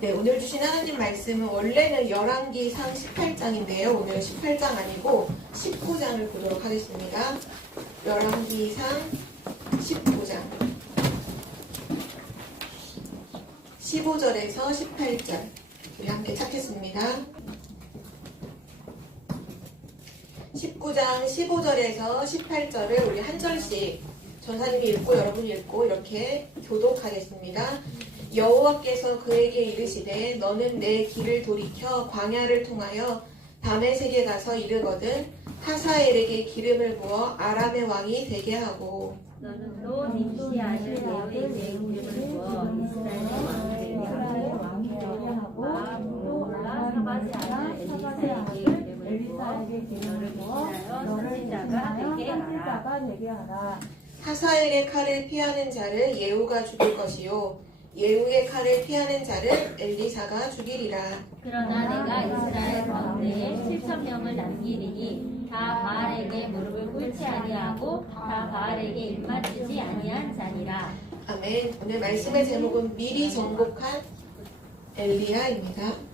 네, 오늘 주신 하나님 말씀은 원래는 열왕기상 18장인데요. 오늘은 18장 아니고 19장을 보도록 하겠습니다. 열왕기상 19장 15절에서 18절 우리 함께 찾겠습니다. 19장 15절에서 18절을 우리 한 절씩 전사님이 읽고 여러분이 읽고 이렇게 교독하겠습니다. 여호와께서 그에게 이르시되 너는 내 길을 돌이켜 광야를 통하여 다메섹에 가서 이르거든 하사엘에게 기름을 부어 아람의 왕이 되게 하고 너는 또 님시 아들 예후에게 기름을 부어 이스라엘의 왕이 되게 하고 또 올라 사바지 아들 엘리사에게 기름을 부어 너를 선지자가 되게 하라. 하사엘의 칼을 피하는 자를 예후가 죽일 것이요 예후의 칼을 피하는 자를 엘리사가 죽이리라. 그러나 내가 이스라엘 가운데에 7,000명을 남기리니 다 바알에게 무릎을 꿇지 아니하고 다 바알에게 입맞추지 아니한 자니라. 아멘. 오늘 말씀의 제목은 미리 정복한 엘리야입니다.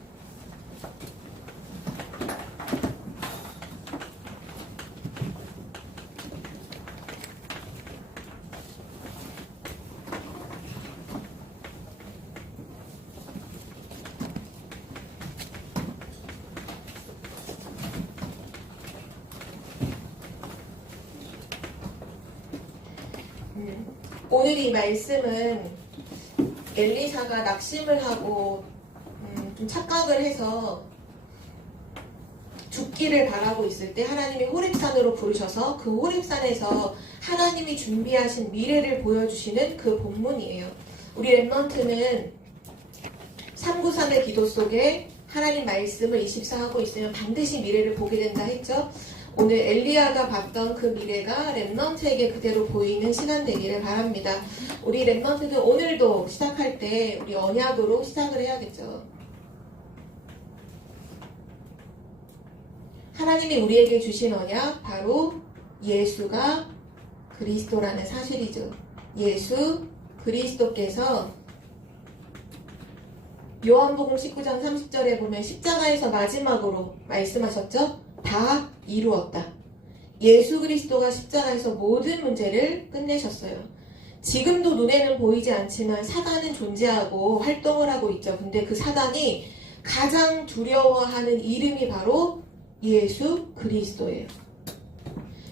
오늘 이 말씀은 엘리사가 낙심을 하고 좀 착각을 해서 죽기를 바라고 있을 때 하나님이 호렙산으로 부르셔서 그 호렙산에서 하나님이 준비하신 미래를 보여주시는 그 본문이에요. 우리 랩넌트는 393의 기도 속에 하나님 말씀을 24하고 있으면 반드시 미래를 보게 된다 했죠. 오늘 엘리야가 봤던 그 미래가 랩넌트에게 그대로 보이는 시간 되기를 바랍니다. 우리 랩넌트는 오늘도 시작할 때 우리 언약으로 시작을 해야겠죠. 하나님이 우리에게 주신 언약 바로 예수가 그리스도라는 사실이죠. 예수 그리스도께서 요한복음 19장 30절에 보면 십자가에서 마지막으로 말씀하셨죠. 다 이루었다. 예수 그리스도가 십자가에서 모든 문제를 끝내셨어요. 지금도 눈에는 보이지 않지만 사단은 존재하고 활동을 하고 있죠. 근데 그 사단이 가장 두려워하는 이름이 바로 예수 그리스도예요.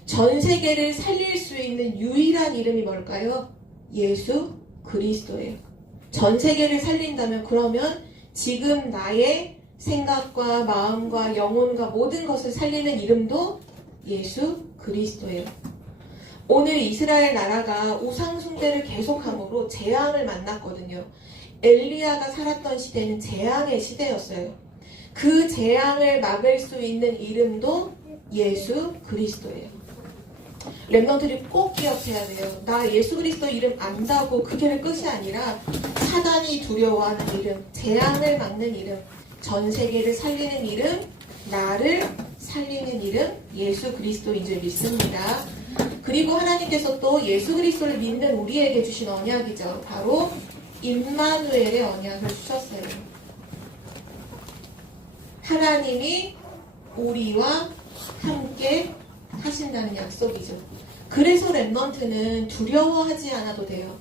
전 세계를 살릴 수 있는 유일한 이름이 뭘까요? 예수 그리스도예요. 전 세계를 살린다면 그러면 지금 나의 생각과 마음과 영혼과 모든 것을 살리는 이름도 예수 그리스도예요. 오늘 이스라엘 나라가 우상 숭배를 계속함으로 재앙을 만났거든요. 엘리야가 살았던 시대는 재앙의 시대였어요. 그 재앙을 막을 수 있는 이름도 예수 그리스도예요. 랩넌트들이 꼭 기억해야 돼요. 나 예수 그리스도 이름 안다고 그게 끝이 아니라 사단이 두려워하는 이름, 재앙을 막는 이름, 전 세계를 살리는 이름, 나를 살리는 이름 예수 그리스도인 줄 믿습니다. 그리고 하나님께서 또 예수 그리스도를 믿는 우리에게 주신 언약이죠. 바로 임마누엘의 언약을 주셨어요. 하나님이 우리와 함께 하신다는 약속이죠. 그래서 랩넌트는 두려워하지 않아도 돼요.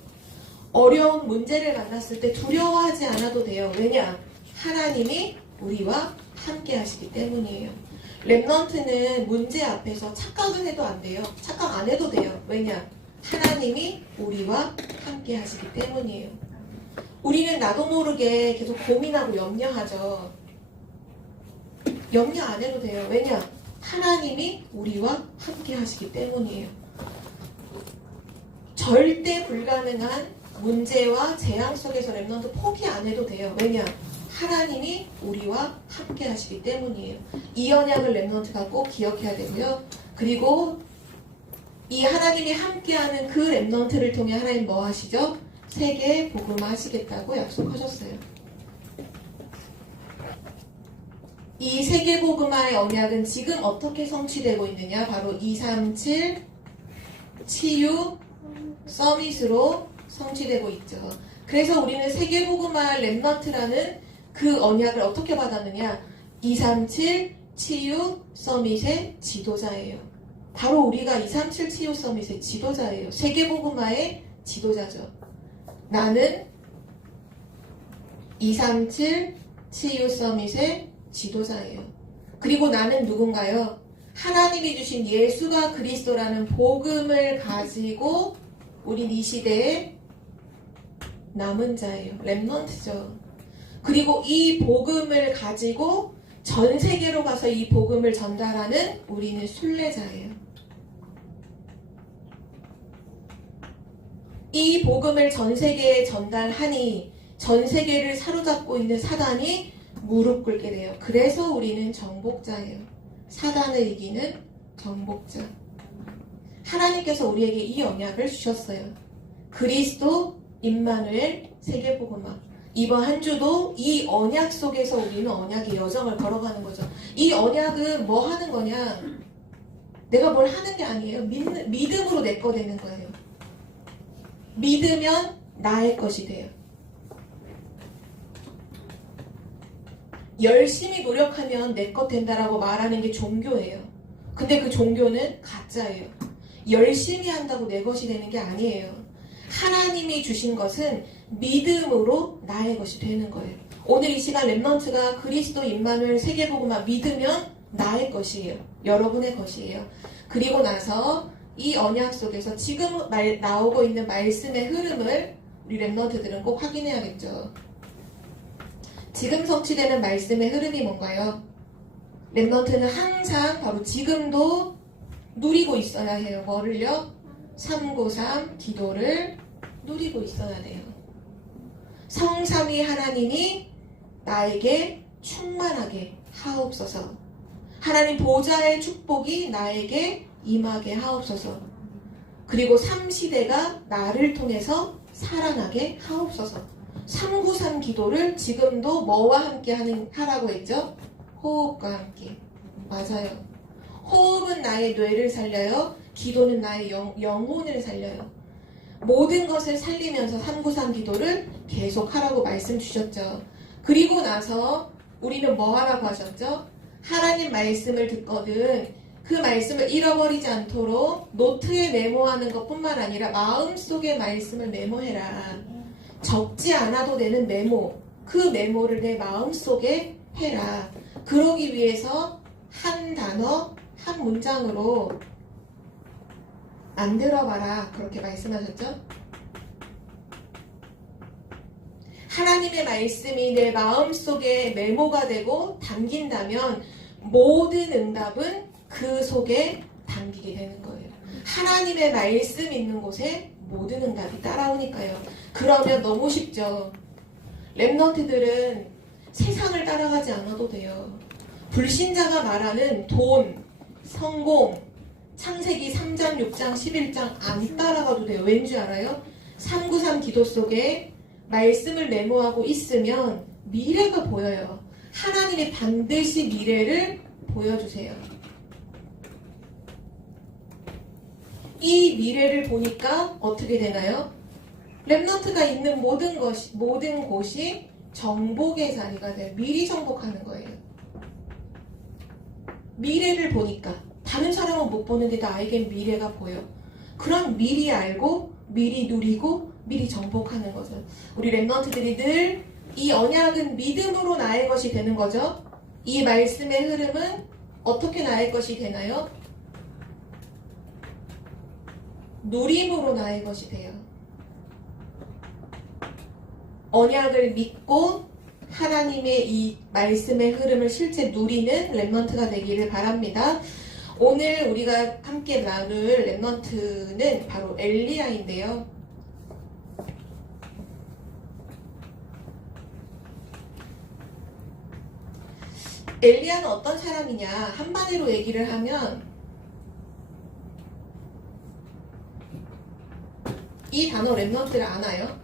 어려운 문제를 만났을 때 두려워하지 않아도 돼요. 왜냐? 하나님이 우리와 함께 하시기 때문이에요. 랩넌트는 문제 앞에서 착각을 해도 안 돼요. 착각 안 해도 돼요. 왜냐? 하나님이 우리와 함께 하시기 때문이에요. 우리는 나도 모르게 계속 고민하고 염려하죠. 염려 안 해도 돼요. 왜냐? 하나님이 우리와 함께 하시기 때문이에요. 절대 불가능한 문제와 재앙 속에서 랩넌트 포기 안 해도 돼요. 왜냐? 하나님이 우리와 함께 하시기 때문이에요. 이 언약을 랩넌트가 꼭 기억해야 되고요. 그리고 이 하나님이 함께하는 그 랩넌트를 통해 하나님 뭐 하시죠? 세계 복음화 하시겠다고 약속하셨어요. 이 세계 복음화의 언약은 지금 어떻게 성취되고 있느냐? 바로 237 치유 서밋으로 성취되고 있죠. 그래서 우리는 세계 복음화 랩넌트라는 그 언약을 어떻게 받았느냐? 237 치유 서밋의 지도자예요. 바로 우리가 237 치유 서밋의 지도자예요. 세계복음화의 지도자죠. 나는 237 치유 서밋의 지도자예요. 그리고 나는 누군가요? 하나님이 주신 예수가 그리스도라는 복음을 가지고 우린 이 시대에 남은 자예요. 렘넌트죠. 그리고 이 복음을 가지고 전 세계로 가서 이 복음을 전달하는 우리는 순례자예요. 이 복음을 전 세계에 전달하니 전 세계를 사로잡고 있는 사단이 무릎 꿇게 돼요. 그래서 우리는 정복자예요. 사단을 이기는 정복자. 하나님께서 우리에게 이 언약을 주셨어요. 그리스도 임마누엘 세계복음화. 이번 한 주도 이 언약 속에서 우리는 언약의 여정을 걸어가는 거죠. 이 언약은 뭐 하는 거냐? 내가 뭘 하는 게 아니에요. 믿음으로 내 거 되는 거예요. 믿으면 나의 것이 돼요. 열심히 노력하면 내 것 된다라고 말하는 게 종교예요. 근데 그 종교는 가짜예요. 열심히 한다고 내 것이 되는 게 아니에요. 하나님이 주신 것은 믿음으로 나의 것이 되는 거예요. 오늘 이 시간 렘넌트가 그리스도 임마누엘 세계복음화 믿으면 나의 것이에요. 여러분의 것이에요. 그리고 나서 이 언약 속에서 지금 나오고 있는 말씀의 흐름을 우리 렘넌트들은 꼭 확인해야겠죠. 지금 성취되는 말씀의 흐름이 뭔가요? 렘넌트는 항상 바로 지금도 누리고 있어야 해요. 뭐를요? 393 기도를 누리고 있어야 돼요. 성삼위 하나님이 나에게 충만하게 하옵소서. 하나님 보좌의 축복이 나에게 임하게 하옵소서. 그리고 3시대가 나를 통해서 살아나게 하옵소서. 393 기도를 지금도 뭐와 함께 하라고 했죠? 호흡과 함께. 맞아요. 호흡은 나의 뇌를 살려요. 기도는 나의 영혼을 살려요. 모든 것을 살리면서 393 기도를 계속 하라고 말씀 주셨죠. 그리고 나서 우리는 뭐 하라고 하셨죠? 하나님 말씀을 듣거든 그 말씀을 잃어버리지 않도록 노트에 메모하는 것뿐만 아니라 마음속에 말씀을 메모해라. 적지 않아도 되는 메모, 그 메모를 내 마음속에 해라. 그러기 위해서 한 단어, 한 문장으로 만들어봐라. 그렇게 말씀하셨죠? 하나님의 말씀이 내 마음속에 메모가 되고 담긴다면 모든 응답은 그 속에 담기게 되는 거예요. 하나님의 말씀 있는 곳에 모든 응답이 따라오니까요. 그러면 너무 쉽죠. 렘넌트들은 세상을 따라가지 않아도 돼요. 불신자가 말하는 돈, 성공, 창세기 3장, 6장, 11장 안 따라가도 돼요. 왠지 알아요? 393 기도 속에 말씀을 메모하고 있으면 미래가 보여요. 하나님이 반드시 미래를 보여주세요. 이 미래를 보니까 어떻게 되나요? 렘넌트가 있는 모든 곳이 정복의 자리가 돼요. 미리 정복하는 거예요. 미래를 보니까 다른 사람은 못 보는데 나에겐 미래가 보여. 그럼 미리 알고 미리 누리고 미리 정복하는 거죠. 우리 렘넌트들이 늘 이 언약은 믿음으로 나의 것이 되는 거죠. 이 말씀의 흐름은 어떻게 나의 것이 되나요? 누림으로 나의 것이 돼요. 언약을 믿고 하나님의 이 말씀의 흐름을 실제 누리는 렘넌트가 되기를 바랍니다. 오늘 우리가 함께 나눌 렘넌트는 바로 엘리야인데요. 엘리야는 어떤 사람이냐? 한마디로 얘기를 하면 이 단어 렘넌트를 아나요?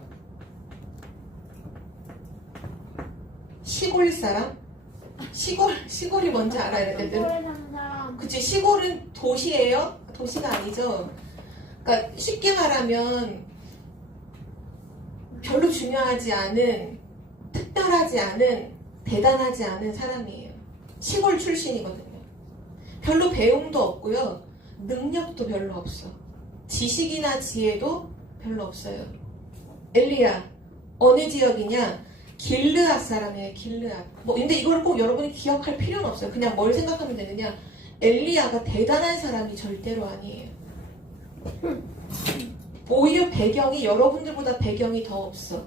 시골 사람? 시골이 뭔지 알아요, 애들? 시골에 사는 사람. 그치, 시골은 도시예요? 도시가 아니죠. 그러니까 쉽게 말하면 별로 중요하지 않은, 특별하지 않은 대단하지 않은 사람이에요. 시골 출신이거든요. 별로 배움도 없고요. 능력도 별로 없어. 지식이나 지혜도 별로 없어요. 엘리야, 어느 지역이냐? 길르앗 사람이에요. 길르앗. 근데 이걸 꼭 여러분이 기억할 필요는 없어요. 그냥 뭘 생각하면 되느냐? 엘리야가 대단한 사람이 절대로 아니에요. 오히려 배경이 여러분들보다 배경이 더 없어.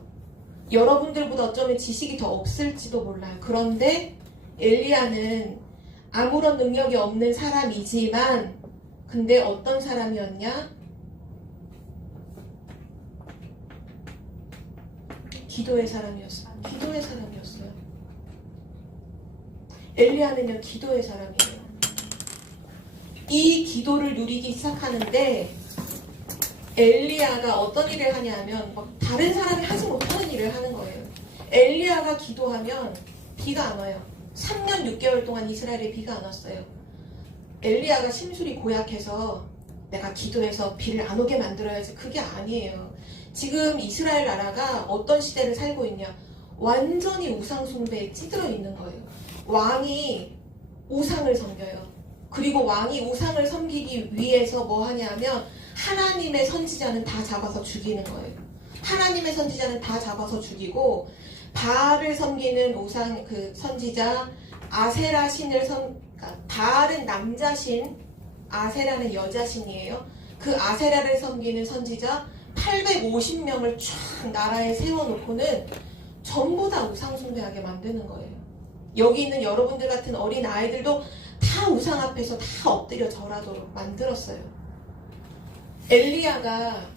여러분들보다 어쩌면 지식이 더 없을지도 몰라요. 그런데 엘리야는 아무런 능력이 없는 사람이지만 근데 어떤 사람이었냐? 기도의 사람이었어요. 기도의 사람이었어요. 엘리야는요, 기도의 사람이에요. 이 기도를 누리기 시작하는데 엘리야가 어떤 일을 하냐면 다른 사람이 하지 못하는 일을 하는 거예요. 엘리야가 기도하면 비가 안 와요. 3년 6개월 동안 이스라엘에 비가 안 왔어요. 엘리야가 심술이 고약해서 내가 기도해서 비를 안 오게 만들어야지. 그게 아니에요. 지금 이스라엘 나라가 어떤 시대를 살고 있냐? 완전히 우상 숭배에 찌들어 있는 거예요. 왕이 우상을 섬겨요. 그리고 왕이 우상을 섬기기 위해서 뭐 하냐면 하나님의 선지자는 다 잡아서 죽이는 거예요. 하나님의 선지자는 다 잡아서 죽이고 바알을 섬기는 우상 그 선지자 아세라 신을 그러니까 바알은 남자신, 아세라는 여자신이에요. 그 아세라를 섬기는 선지자 850명을 쫙 나라에 세워놓고는 전부 다 우상 숭배하게 만드는 거예요. 여기 있는 여러분들 같은 어린 아이들도 다 우상 앞에서 다 엎드려 절하도록 만들었어요. 엘리야가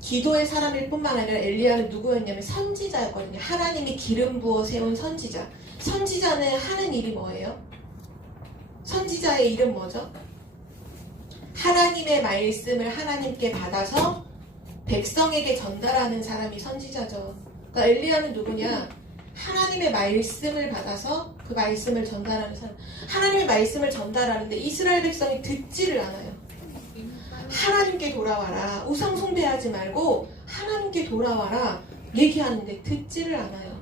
기도의 사람일 뿐만 아니라 엘리야는 누구였냐면 선지자였거든요. 하나님이 기름 부어 세운 선지자. 선지자는 하는 일이 뭐예요? 선지자의 이름 뭐죠? 하나님의 말씀을 하나님께 받아서 백성에게 전달하는 사람이 선지자죠. 그러니까 엘리야는 누구냐? 하나님의 말씀을 받아서 그 말씀을 전달하는 사람. 하나님의 말씀을 전달하는데 이스라엘 백성이 듣지를 않아요. 하나님께 돌아와라. 우상 숭배하지 말고 하나님께 돌아와라. 얘기하는데 듣지를 않아요.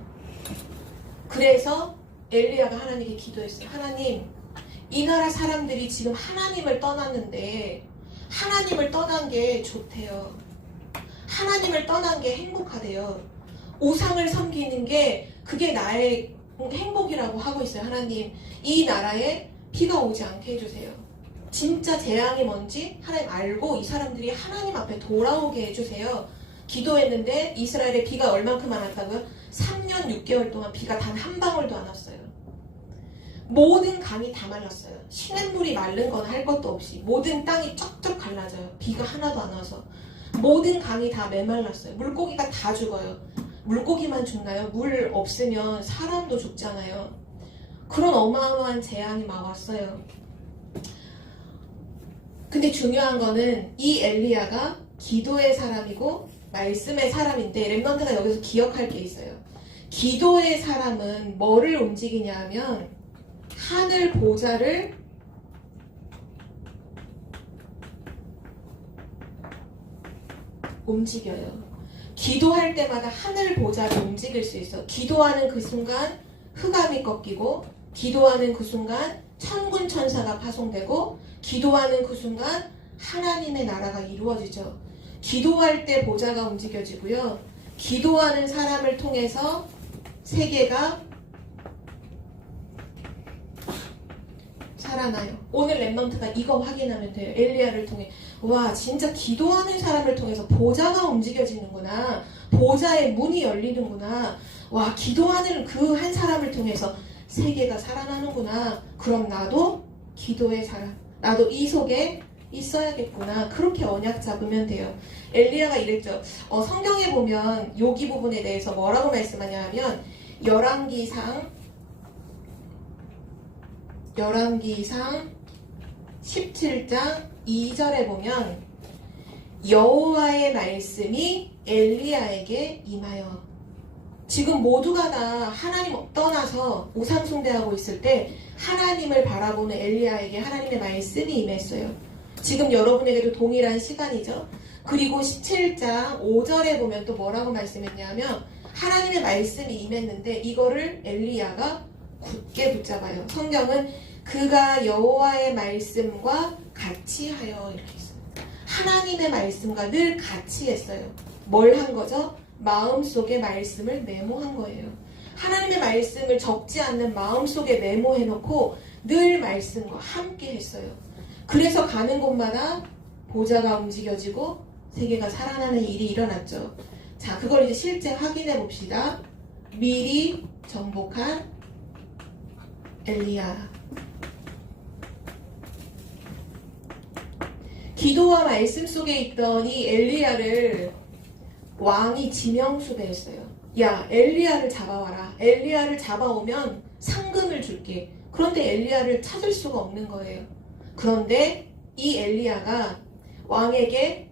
그래서 엘리야가 하나님께 기도했어요. 하나님, 이 나라 사람들이 지금 하나님을 떠났는데 하나님을 떠난 게 좋대요. 하나님을 떠난 게 행복하대요. 우상을 섬기는 게 그게 나의 행복이라고 하고 있어요. 하나님, 이 나라에 비가 오지 않게 해주세요. 진짜 재앙이 뭔지 하나님 알고 이 사람들이 하나님 앞에 돌아오게 해주세요. 기도했는데 이스라엘에 비가 얼만큼 안 왔다고요? 3년 6개월 동안 비가 단 한 방울도 안 왔어요. 모든 강이 다 말랐어요. 시냇물이 마른 건 할 것도 없이 모든 땅이 쩍쩍 갈라져요. 비가 하나도 안 와서. 모든 강이 다 메말랐어요. 물고기가 다 죽어요. 물고기만 죽나요? 물 없으면 사람도 죽잖아요. 그런 어마어마한 재앙이 막 왔어요. 근데 중요한 거는 이 엘리야가 기도의 사람이고 말씀의 사람인데 렘넌트가 여기서 기억할 게 있어요. 기도의 사람은 뭐를 움직이냐 하면 하늘 보좌를 움직여요. 기도할 때마다 하늘 보좌를 움직일 수 있어. 기도하는 그 순간 흑암이 꺾이고, 기도하는 그 순간 천군 천사가 파송되고, 기도하는 그 순간 하나님의 나라가 이루어지죠. 기도할 때 보좌가 움직여지고요. 기도하는 사람을 통해서 세계가 살아나요. 오늘 렘넌트가 이거 확인하면 돼요. 엘리야를 통해. 와, 진짜 기도하는 사람을 통해서 보좌가 움직여지는구나. 보좌의 문이 열리는구나. 와, 기도하는 그 한 사람을 통해서 세계가 살아나는구나. 그럼 나도 기도의 사람, 나도 이 속에 있어야겠구나. 그렇게 언약 잡으면 돼요. 엘리야가 이랬죠. 성경에 보면 여기 부분에 대해서 뭐라고 말씀하냐 하면 열왕기상 17장 2절에 보면 여호와의 말씀이 엘리야에게 임하여. 지금 모두가 다 하나님 떠나서 우상 숭배하고 있을 때 하나님을 바라보는 엘리야에게 하나님의 말씀이 임했어요. 지금 여러분에게도 동일한 시간이죠. 그리고 17장 5절에 보면 또 뭐라고 말씀했냐면 하나님의 말씀이 임했는데 이거를 엘리야가 굳게 붙잡아요. 성경은 그가 여호와의 말씀과 같이 하여 이렇게 했어요. 하나님의 말씀과 늘 같이 했어요. 뭘 한 거죠? 마음속에 말씀을 메모한 거예요. 하나님의 말씀을 적지 않는 마음속에 메모해놓고 늘 말씀과 함께 했어요. 그래서 가는 곳마다 보좌가 움직여지고 세계가 살아나는 일이 일어났죠. 자, 그걸 이제 실제 확인해 봅시다. 미리 정복한 엘리야. 기도와 말씀 속에 있던 이 엘리야를 왕이 지명수배했어요. 야, 엘리야를 잡아와라. 엘리야를 잡아오면 상금을 줄게. 그런데 엘리야를 찾을 수가 없는 거예요. 그런데 이 엘리야가 왕에게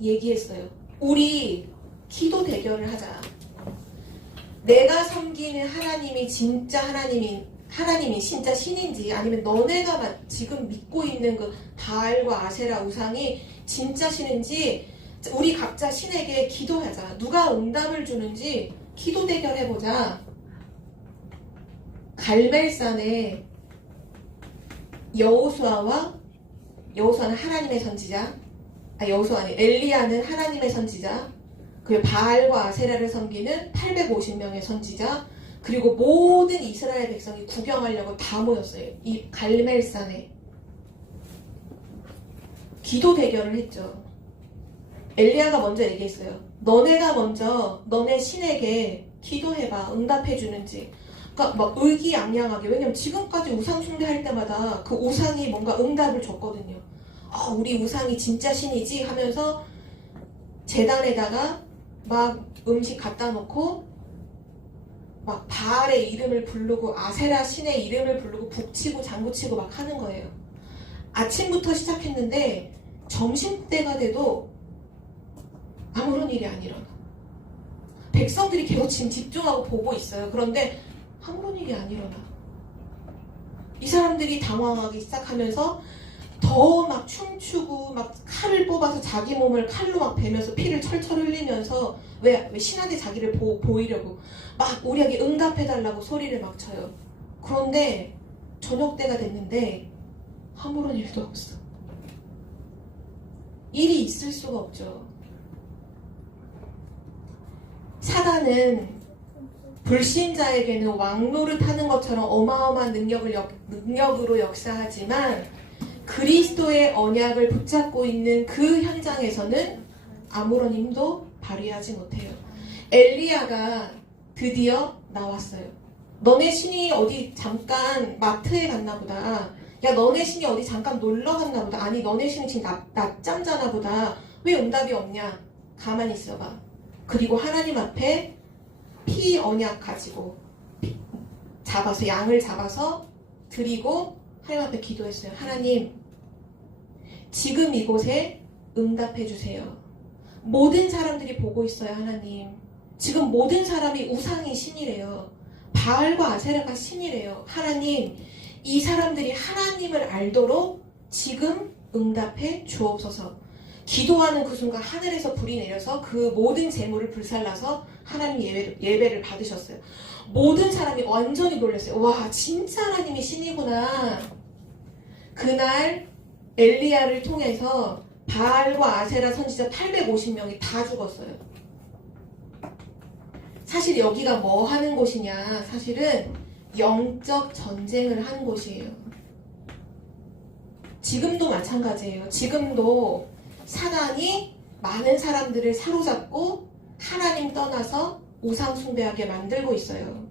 얘기했어요. 우리 기도 대결을 하자. 내가 섬기는 하나님이 진짜 하나님이 진짜 신인지, 아니면 너네가 지금 믿고 있는 그 바알과 아세라 우상이 진짜 신인지 우리 각자 신에게 기도하자. 누가 응답을 주는지 기도 대결해보자. 갈멜산에 여호수아는 하나님의 선지자, 여호수아 아니 엘리야는 하나님의 선지자, 그 바알과 아세라를 섬기는 850명의 선지자, 그리고 모든 이스라엘 백성이 구경하려고 다 모였어요. 이 갈멜산에 기도 대결을 했죠. 엘리야가 먼저 얘기했어요. 너네가 먼저 너네 신에게 기도해봐. 응답해 주는지. 그러니까 막 의기양양하게. 왜냐면 지금까지 우상 숭배할 때마다 그 우상이 뭔가 응답을 줬거든요. 우리 우상이 진짜 신이지 하면서 제단에다가 막 음식 갖다 놓고 막 바알의 이름을 부르고 아세라 신의 이름을 부르고 북치고 장구치고 막 하는 거예요. 아침부터 시작했는데 점심때가 돼도 아무런 일이 안 일어나. 백성들이 계속 지금 집중하고 보고 있어요. 그런데 아무런 일이 안 일어나. 이 사람들이 당황하기 시작하면서 더 막 춤추고 막 칼을 뽑아서 자기 몸을 칼로 막 베면서 피를 철철 흘리면서 왜 신한테 자기를 보이려고 막 우리에게 응답해달라고 소리를 막 쳐요. 그런데 저녁 때가 됐는데 아무런 일도 없어. 일이 있을 수가 없죠. 사단은 불신자에게는 왕노릇하는 것처럼 어마어마한 능력으로 역사하지만 그리스도의 언약을 붙잡고 있는 그 현장에서는 아무런 힘도 발휘하지 못해요. 엘리야가 드디어 나왔어요. 너네 신이 어디 잠깐 마트에 갔나 보다. 야, 너네 신이 어디 잠깐 놀러 갔나 보다. 아니, 너네 신이 지금 낮잠 자나 보다. 왜 응답이 없냐? 가만히 있어봐. 그리고 하나님 앞에 피 언약 가지고 양을 잡아서 드리고 하나님 앞에 기도했어요. 하나님, 지금 이곳에 응답해 주세요. 모든 사람들이 보고 있어요. 하나님, 지금 모든 사람이 우상이 신이래요. 바알과 아세라가 신이래요. 하나님, 이 사람들이 하나님을 알도록 지금 응답해 주옵소서. 기도하는 그 순간 하늘에서 불이 내려서 그 모든 재물을 불살라서 하나님 예배를 받으셨어요. 모든 사람이 완전히 놀랐어요. 와, 진짜 하나님이 신이구나. 그날 엘리야를 통해서 바알과 아세라 선지자 850명이 다 죽었어요. 사실 여기가 뭐 하는 곳이냐? 사실은 영적 전쟁을 하는 곳이에요. 지금도 마찬가지예요. 지금도 사단이 많은 사람들을 사로잡고 하나님 떠나서 우상 숭배하게 만들고 있어요.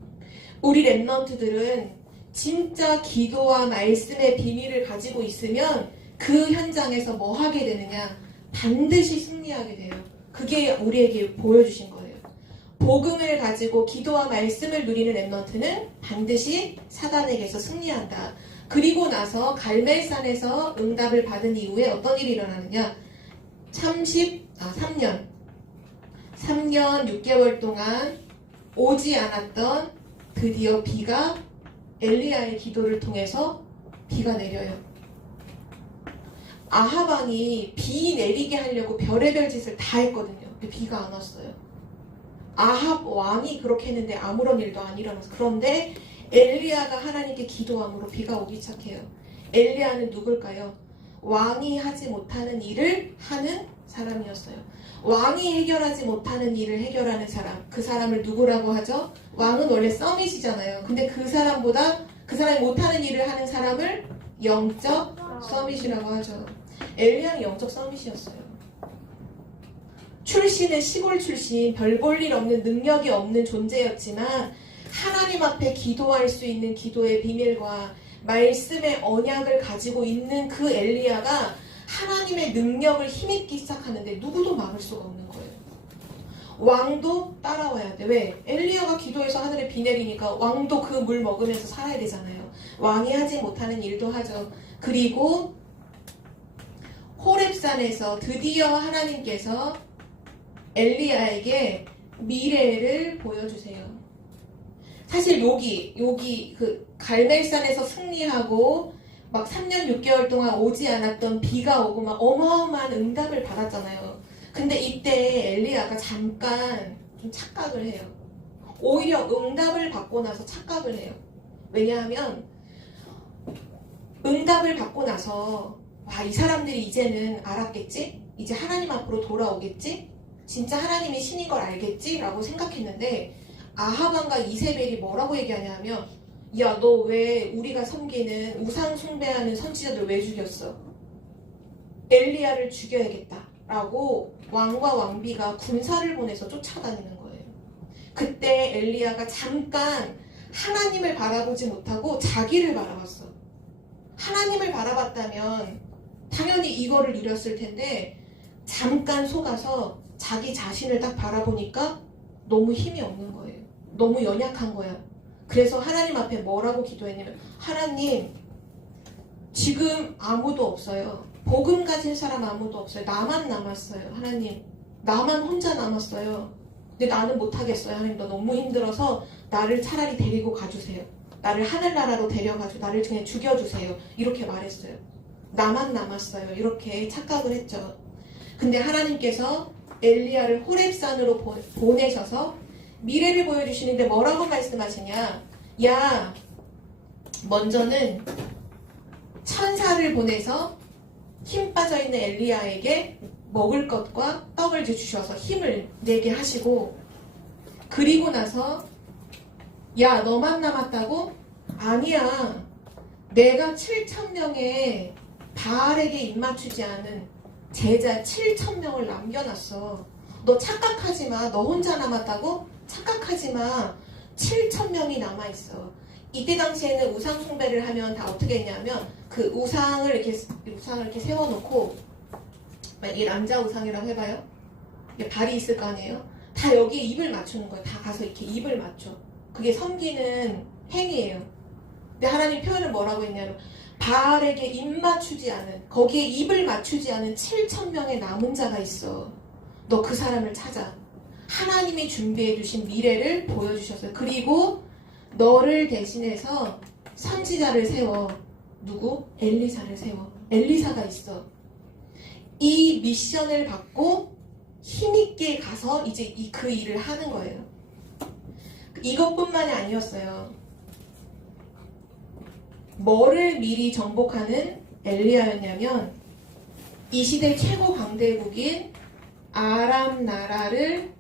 우리 렘넌트들은 진짜 기도와 말씀의 비밀을 가지고 있으면 그 현장에서 뭐 하게 되느냐? 반드시 승리하게 돼요. 그게 우리에게 보여주신 거예요. 복음을 가지고 기도와 말씀을 누리는 렘넌트는 반드시 사단에게서 승리한다. 그리고 나서 갈멜산에서 응답을 받은 이후에 어떤 일이 일어나느냐? 3년 6개월 동안 오지 않았던 드디어 비가 엘리야의 기도를 통해서 비가 내려요. 아합 왕이 비 내리게 하려고 별의별 짓을 다 했거든요. 근데 비가 안 왔어요. 아합 왕이 그렇게 했는데 아무런 일도 안 일어나서. 그런데 엘리야가 하나님께 기도함으로 비가 오기 시작해요. 엘리야는 누굴까요? 왕이 하지 못하는 일을 하는 사람이었어요. 왕이 해결하지 못하는 일을 해결하는 사람, 그 사람을 누구라고 하죠? 왕은 원래 서밋이잖아요. 근데 그 사람이 못하는 일을 하는 사람을 영적 서밋이라고 하죠. 엘리야는 영적 서밋이었어요. 출신은 시골 출신, 별 볼 일 없는, 능력이 없는 존재였지만 하나님 앞에 기도할 수 있는 기도의 비밀과 말씀의 언약을 가지고 있는 그 엘리야가 하나님의 능력을 힘입기 시작하는데 누구도 막을 수가 없는 거예요. 왕도 따라와야 돼. 왜? 엘리야가 기도해서 하늘에 비 내리니까 왕도 그 물 먹으면서 살아야 되잖아요. 왕이 하지 못하는 일도 하죠. 그리고 호렙산에서 드디어 하나님께서 엘리야에게 미래를 보여주세요. 사실 여기 그 갈멜산에서 승리하고 막 3년 6개월 동안 오지 않았던 비가 오고 막 어마어마한 응답을 받았잖아요. 근데 이때 엘리야가 잠깐 좀 착각을 해요. 오히려 응답을 받고 나서 착각을 해요. 왜냐하면 응답을 받고 나서 와, 이 사람들이 이제는 알았겠지? 이제 하나님 앞으로 돌아오겠지? 진짜 하나님이 신인 걸 알겠지? 라고 생각했는데 아하방과 이세벨이 뭐라고 얘기하냐면 야, 너 왜 우리가 섬기는 우상 숭배하는 선지자들 왜 죽였어? 엘리야를 죽여야겠다 라고 왕과 왕비가 군사를 보내서 쫓아다니는 거예요. 그때 엘리야가 잠깐 하나님을 바라보지 못하고 자기를 바라봤어. 하나님을 바라봤다면 당연히 이거를 누렸을 텐데 잠깐 속아서 자기 자신을 딱 바라보니까 너무 힘이 없는 거예요. 너무 연약한 거야. 그래서 하나님 앞에 뭐라고 기도했냐면 하나님, 지금 아무도 없어요. 복음 가진 사람 아무도 없어요. 나만 남았어요. 하나님, 나만 혼자 남았어요. 근데 나는 못하겠어요. 하나님, 나 너무 힘들어서 나를 차라리 데리고 가주세요. 나를 하늘나라로 데려가주세요. 나를 그냥 죽여주세요. 이렇게 말했어요. 나만 남았어요. 이렇게 착각을 했죠. 근데 하나님께서 엘리야를 호렙산으로 보내셔서 미래를 보여주시는데 뭐라고 말씀하시냐? 야, 먼저는 천사를 보내서 힘 빠져있는 엘리야에게 먹을 것과 떡을 주셔서 힘을 내게 하시고, 그리고 나서 야, 너만 남았다고? 아니야. 내가 7,000명의 바알에게 입맞추지 않은 제자 7,000명을 남겨놨어. 너 착각하지 마. 너 혼자 남았다고? 착각하지 마. 7,000명이 남아있어. 이때 당시에는 우상 숭배를 하면 다 어떻게 했냐면 그 우상을 이렇게 세워놓고, 이 남자 우상이라고 해봐요. 이게 발이 있을 거 아니에요? 다 여기에 입을 맞추는 거예요. 다 가서 이렇게 입을 맞춰. 그게 섬기는 행위예요. 근데 하나님 표현을 뭐라고 했냐면 바알에게 입 맞추지 않은, 거기에 입을 맞추지 않은 7,000명의 남은 자가 있어. 너 그 사람을 찾아. 하나님이 준비해 주신 미래를 보여주셨어요. 그리고 너를 대신해서 선지자를 세워. 누구? 엘리사를 세워. 엘리사가 있어. 이 미션을 받고 힘있게 가서 이제 그 일을 하는 거예요. 이것뿐만이 아니었어요. 뭐를 미리 정복하는 엘리야였냐면 이 시대 최고 강대국인 아람 나라를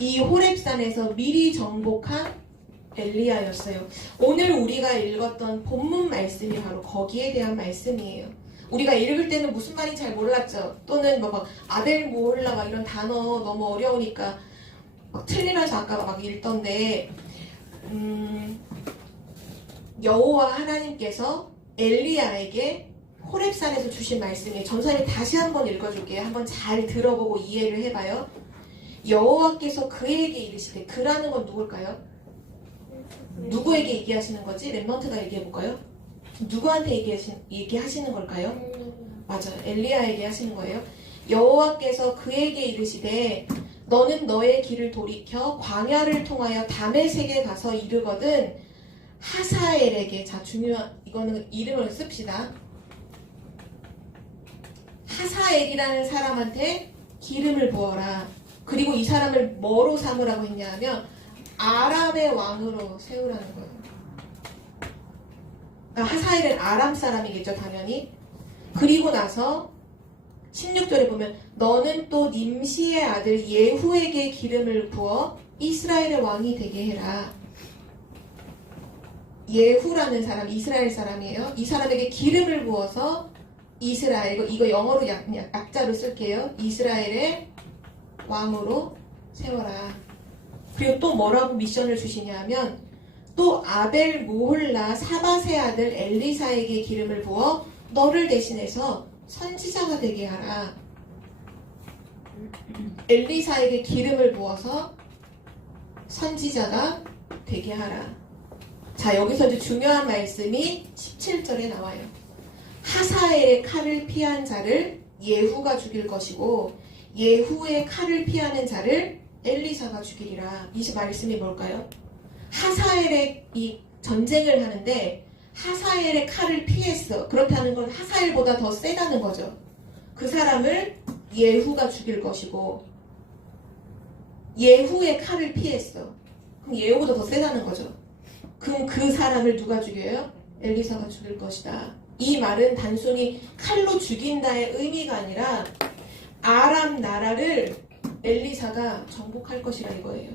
이 호렙산에서 미리 정복한 엘리야였어요. 오늘 우리가 읽었던 본문 말씀이 바로 거기에 대한 말씀이에요. 우리가 읽을 때는 무슨 말인지 잘 몰랐죠. 또는 막 아벨 모홀라 막 이런 단어 너무 어려우니까 막 틀리면서 아까 막 읽던데, 여호와 하나님께서 엘리야에게 호렙산에서 주신 말씀이에요. 전사님 다시 한번 읽어줄게요. 한번 잘 들어보고 이해를 해봐요. 여호와께서 그에게 이르시되, 그라는 건 누굴까요? 누구에게 얘기하시는 거지? 랩먼트가 얘기해볼까요? 누구한테 얘기하시는 걸까요? 맞아요. 엘리야에게 하시는 거예요. 여호와께서 그에게 이르시되 너는 너의 길을 돌이켜 광야를 통하여 다메섹에 가서 이르거든 하사엘에게, 자 중요한, 이거는 이름을 씁시다. 하사엘이라는 사람한테 기름을 부어라. 그리고 이 사람을 뭐로 삼으라고 했냐 하면 아람의 왕으로 세우라는 거예요. 그러니까 하사엘은 아람 사람이겠죠, 당연히. 그리고 나서 16절에 보면 너는 또 님시의 아들 예후에게 기름을 부어 이스라엘의 왕이 되게 해라. 예후라는 사람 이스라엘 사람이에요. 이 사람에게 기름을 부어서 이스라엘, 이거 영어로 약자로 쓸게요. 이스라엘의 왕으로 세워라. 그리고 또 뭐라고 미션을 주시냐 하면 또 아벨 모홀라 사밧의 아들 엘리사에게 기름을 부어 너를 대신해서 선지자가 되게 하라. 엘리사에게 기름을 부어서 선지자가 되게 하라. 자, 여기서 이제 중요한 말씀이 17절에 나와요. 하사엘의 칼을 피한 자를 예후가 죽일 것이고 예후의 칼을 피하는 자를 엘리사가 죽이리라. 이 말씀이 뭘까요? 하사엘의 이 전쟁을 하는데 하사엘의 칼을 피했어. 그렇다는 건 하사엘보다 더 세다는 거죠. 그 사람을 예후가 죽일 것이고 예후의 칼을 피했어. 그럼 예후보다 더 세다는 거죠. 그럼 그 사람을 누가 죽여요? 엘리사가 죽일 것이다. 이 말은 단순히 칼로 죽인다의 의미가 아니라 아람 나라를 엘리사가 정복할 것이라 이거예요.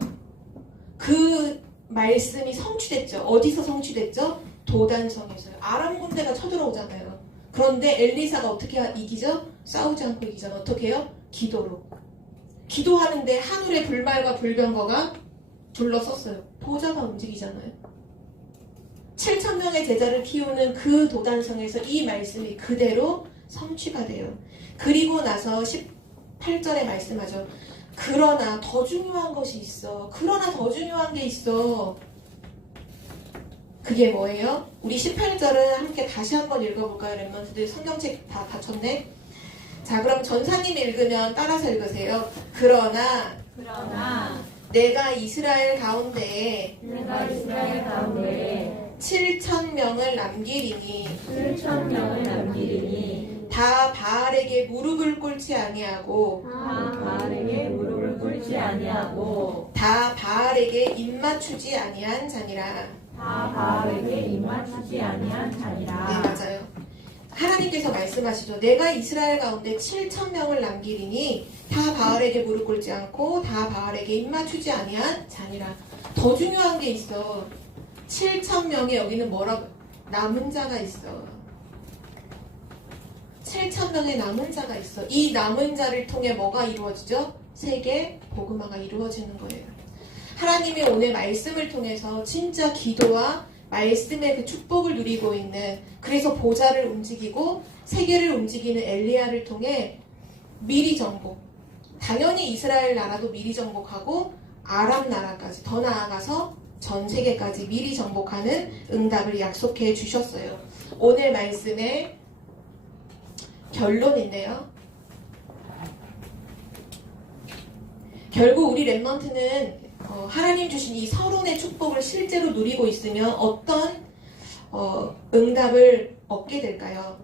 그 말씀이 성취됐죠. 어디서 성취됐죠? 도단성에서요. 아람 군대가 쳐들어오잖아요. 그런데 엘리사가 어떻게 이기죠? 싸우지 않고 이기잖아. 어떻게 해요? 기도로. 기도하는데 하늘의 불말과 불병거가 둘러섰어요. 보좌가 움직이잖아요. 7,000명의 제자를 키우는 그 도단성에서 이 말씀이 그대로 성취가 돼요. 그리고 나서 18절에 말씀하죠. 그러나 더 중요한 것이 있어. 그러나 더 중요한 게 있어. 그게 뭐예요? 우리 18절은 함께 다시 한번 읽어볼까요? 랩런트들 성경책 다 닫혔네. 자, 그럼 전사님 읽으면 따라서 읽으세요. 그러나 내가 이스라엘 가운데에 7,000명을 남기리니 다 바알에게 무릎을 꿇지 아니하고 다 바알에게 입맞추지 아니한 자니라. 네, 맞아요. 하나님께서 말씀하시죠. 내가 이스라엘 가운데 7,000명을 남기리니 다 바알에게 무릎 꿇지 않고 다 바알에게 입맞추지 아니한 자니라. 더 중요한 게 있어. 7,000명에 여기는 뭐라고? 남은 자가 있어. 7,000명의 남은 자가 있어. 이 남은 자를 통해 뭐가 이루어지죠? 세계 복음화가 이루어지는 거예요. 하나님이 오늘 말씀을 통해서 진짜 기도와 말씀의 그 축복을 누리고 있는, 그래서 보좌를 움직이고 세계를 움직이는 엘리야를 통해 미리 정복, 당연히 이스라엘 나라도 미리 정복하고 아람 나라까지, 더 나아가서 전 세계까지 미리 정복하는 응답을 약속해 주셨어요. 오늘 말씀의 결론인데요. 결국 우리 랩넌트는 하나님 주신 이 서론의 축복을 실제로 누리고 있으면 어떤 응답을 얻게 될까요?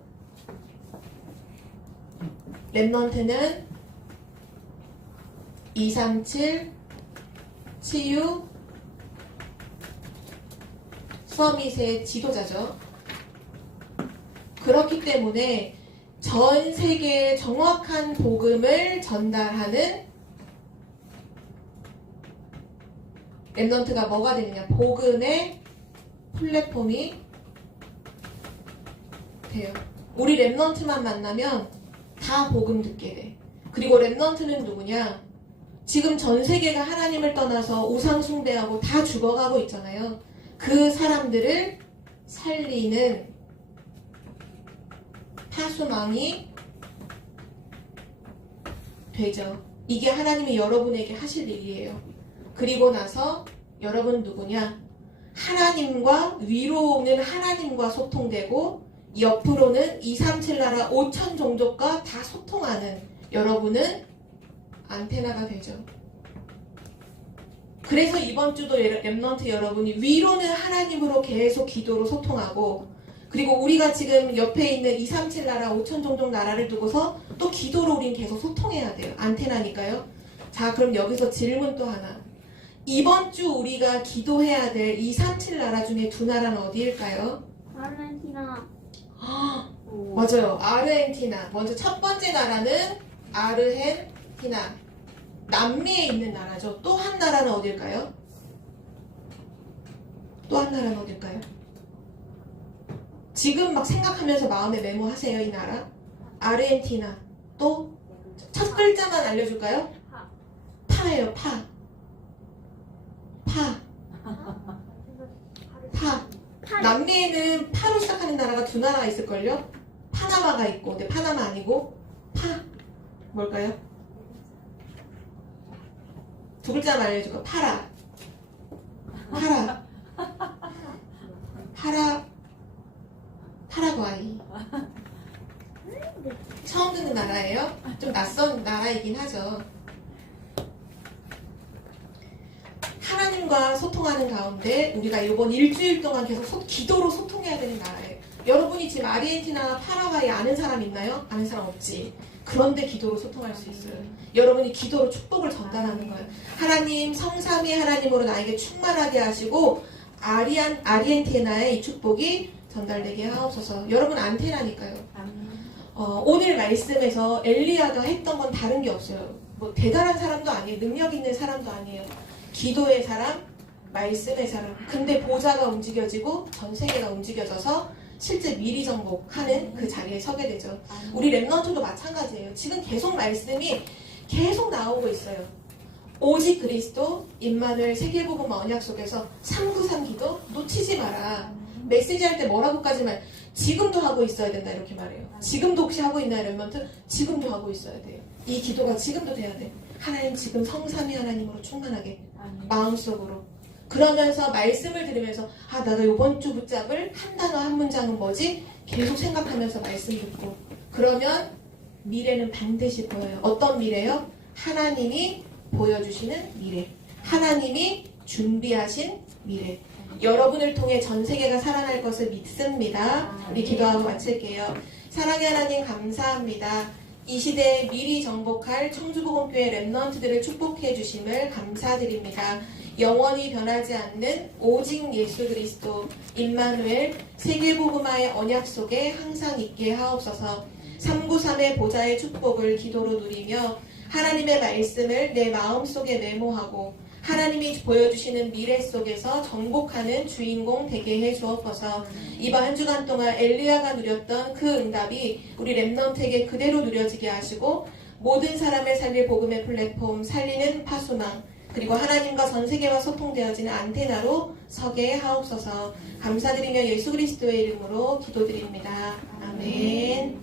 랩넌트는 237 치유 서밋의 지도자죠. 그렇기 때문에 전 세계에 정확한 복음을 전달하는 랩넌트가 뭐가 되느냐? 복음의 플랫폼이 돼요. 우리 랩넌트만 만나면 다 복음 듣게 돼. 그리고 랩넌트는 누구냐? 지금 전 세계가 하나님을 떠나서 우상 숭배하고 다 죽어가고 있잖아요. 그 사람들을 살리는 파수망이 되죠. 이게 하나님이 여러분에게 하실 일이에요. 그리고 나서 여러분 누구냐? 하나님과 위로 오는 하나님과 소통되고 옆으로는 237 나라 5천 종족과 다 소통하는 여러분은 안테나가 되죠. 그래서 이번 주도 랩넌트 여러분이 위로는 하나님으로 계속 기도로 소통하고 그리고 우리가 지금 옆에 있는 237 나라, 5천 종족 나라를 두고서 또 기도로 우린 계속 소통해야 돼요. 안테나니까요. 자, 그럼 여기서 질문 또 하나. 이번 주 우리가 기도해야 될 237 나라 중에 두 나라는 어디일까요? 아르헨티나. 맞아요. 아르헨티나. 먼저 첫 번째 나라는 아르헨티나. 남미에 있는 나라죠. 또 한 나라는 어딜까요? 또 한 나라는 어딜까요? 지금 막 생각하면서 마음에 메모하세요. 이 나라. 아르헨티나. 또 첫 글자만 알려줄까요? 파예요. 파. 남미에는 파로 시작하는 나라가 두 나라가 있을걸요? 파나마가 있고, 근데 파나마 아니고 파. 뭘까요? 두 글자만 알려줄까요? 파라과이. 처음 듣는 나라예요? 좀 낯선 나라이긴 하죠. 하나님과 소통하는 가운데 우리가 이번 일주일 동안 계속 기도로 소통해야 되는 나라예요. 여러분이 지금 아르헨티나, 파라과이 아는 사람 있나요? 아는 사람 없지. 그런데 기도로 소통할 수 있어요. 여러분이 기도로 축복을 전달하는 거예요. 하나님, 성삼위 하나님으로 나에게 충만하게 하시고 아르헨티나의 이 축복이 전달되게 하옵소서. 여러분 안테나니까요. 오늘 말씀에서 엘리야가 했던 건 다른 게 없어요. 뭐 대단한 사람도 아니에요. 능력 있는 사람도 아니에요. 기도의 사람, 말씀의 사람. 근데 보좌가 움직여지고 전 세계가 움직여져서 실제 미리 정복하는 그 자리에 서게 되죠. 우리 랩넌트도 마찬가지예요. 지금 계속 말씀이 계속 나오고 있어요. 오직 그리스도, 임마누엘 세계복음 언약 속에서 393 기도 놓치지 마라. 메시지 할 때 뭐라고까지만 지금도 하고 있어야 된다 이렇게 말해요. 지금도 혹시 하고 있나요, 랩넌트? 지금도 하고 있어야 돼요. 이 기도가 지금도 돼야 돼. 하나님 지금 성삼위 하나님으로 충만하게 마음속으로. 그러면서 말씀을 들으면서 나도 이번 주 붙잡을 한 단어 한 문장은 뭐지? 계속 생각하면서 말씀 듣고. 그러면 미래는 반드시 보여요. 어떤 미래요? 하나님이 보여주시는 미래. 하나님이 준비하신 미래. 여러분을 통해 전 세계가 살아날 것을 믿습니다. 우리 기도하고 마칠게요. 사랑의 하나님 감사합니다. 이 시대에 미리 정복할 청주복음교회 랩넌트들을 축복해 주심을 감사드립니다. 영원히 변하지 않는 오직 예수 그리스도 임마누엘 세계복음화의 언약 속에 항상 있게 하옵소서. 393의 보좌의 축복을 기도로 누리며 하나님의 말씀을 내 마음속에 메모하고 하나님이 보여주시는 미래 속에서 정복하는 주인공 되게 해 주옵소서. 이번 한 주간 동안 엘리야가 누렸던 그 응답이 우리 랩넌트에게 그대로 누려지게 하시고 모든 사람을 살릴 복음의 플랫폼 살리는 파수망 그리고 하나님과 전 세계와 소통되어지는 안테나로 서게 하옵소서. 감사드리며 예수 그리스도의 이름으로 기도드립니다. 아멘.